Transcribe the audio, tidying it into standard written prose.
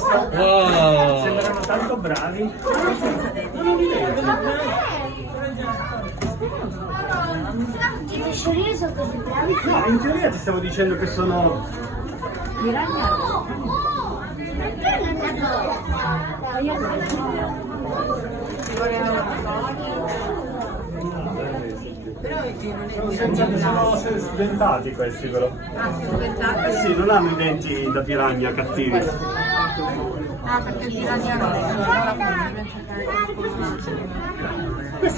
Wow. Sembrano tanto bravi. I pesciolini sono così bravi. No, in teoria ti stavo dicendo che sono... Sono sdentati questi però. Eh sì, non hanno i denti da piranha cattivi. Ah, perché il piranha non è